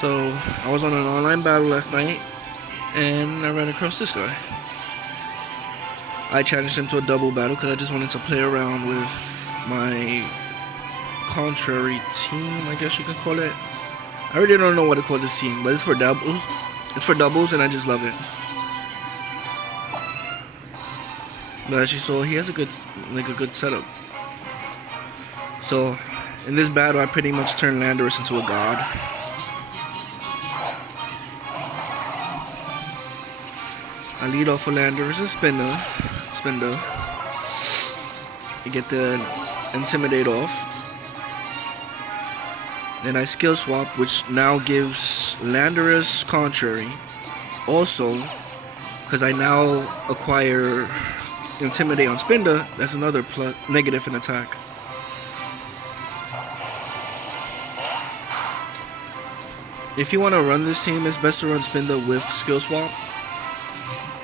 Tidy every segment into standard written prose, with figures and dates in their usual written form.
So I was on an online battle last night, and I ran across this guy. I challenged him to a double battle because I just wanted to play around with my contrary team, I guess you could call it. I really don't know what to call this team, but it's for doubles. It's for doubles, and I just love it. But as you saw, he has a good setup. So in this battle, I pretty much turned Landorus into a god. I lead off with Landorus and Spinda. You get the Intimidate off. Then I skill swap, which now gives Landorus Contrary. Also, because I now acquire Intimidate on Spinda, that's another negative in attack. If you want to run this team, it's best to run Spinda with skill swap.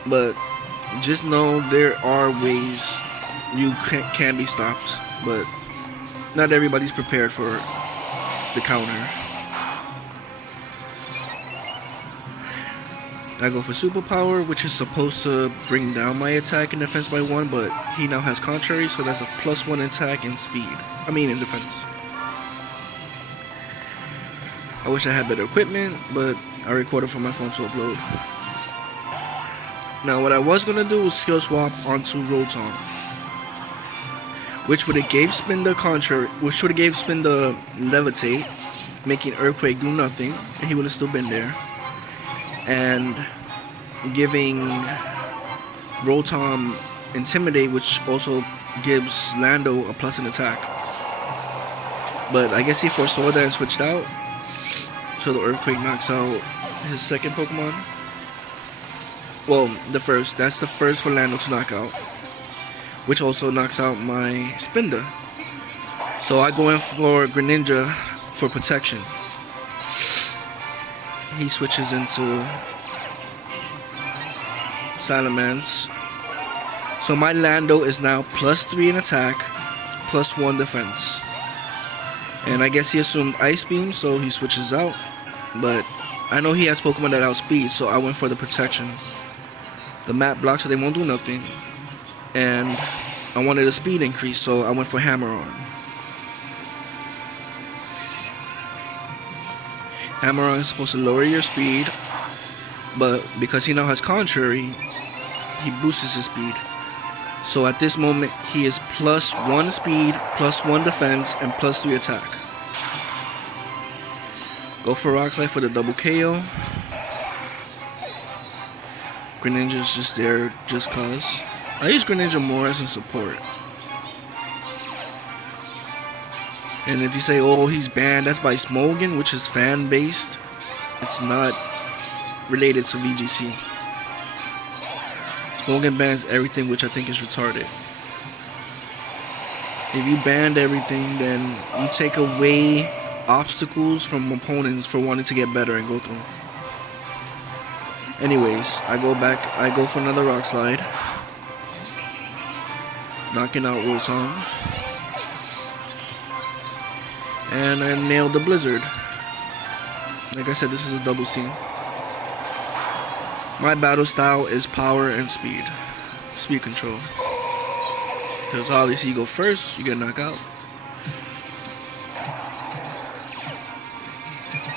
But just know there are ways you can be stopped, but not everybody's prepared for the counter. I go for superpower, which is supposed to bring down my attack and defense by 1, but he now has contrary, so that's a +1 attack and speed. In defense. I wish I had better equipment, but I recorded from my phone to upload. Now what I was gonna do was skill swap onto Rotom, which would have gave Spinda contrary, which would have gave Spinda Levitate, making Earthquake do nothing, and he would have still been there, and giving Rotom Intimidate, which also gives Lando a + in attack. But I guess he foresaw that and switched out, so the Earthquake knocks out his second Pokemon. Well, that's the first for Lando to knock out, which also knocks out my Spinda. So I go in for Greninja for protection. He switches into Salamence. So my Lando is now +3 in attack, +1 defense. And I guess he assumed Ice Beam, so he switches out. But I know he has Pokemon that outspeed, so I went for the protection. The map blocks, so they won't do nothing. And I wanted a speed increase, so I went for Hammer-On. Hammer-On is supposed to lower your speed, but because he now has contrary, he boosts his speed. So at this moment, he is +1 speed, +1 defense, and +3 attack. Go for Rock Slide for the double KO. Greninja's just there just cause. I use Greninja more as a support. And if you say, oh, he's banned, that's by Smogon, which is fan-based. It's not related to VGC. Smogon bans everything, which I think is retarded. If you banned everything, then you take away obstacles from opponents for wanting to get better and go through. Anyways, I go for another Rock Slide, knocking out Rotom, and I nailed the Blizzard. Like I said, this is a double scene. My battle style is power and speed control. Because obviously you go first, you get knocked out.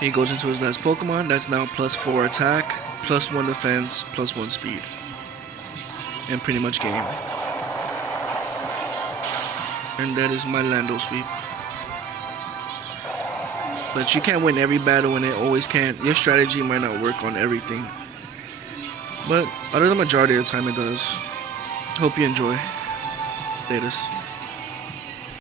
He goes into his last Pokemon, that's now +4 attack, +1 defense, +1 speed. And pretty much game. And that is my Lando sweep. But you can't win every battle, and it always can't. Your strategy might not work on everything. But other than the majority of the time it does. Hope you enjoy. Latest.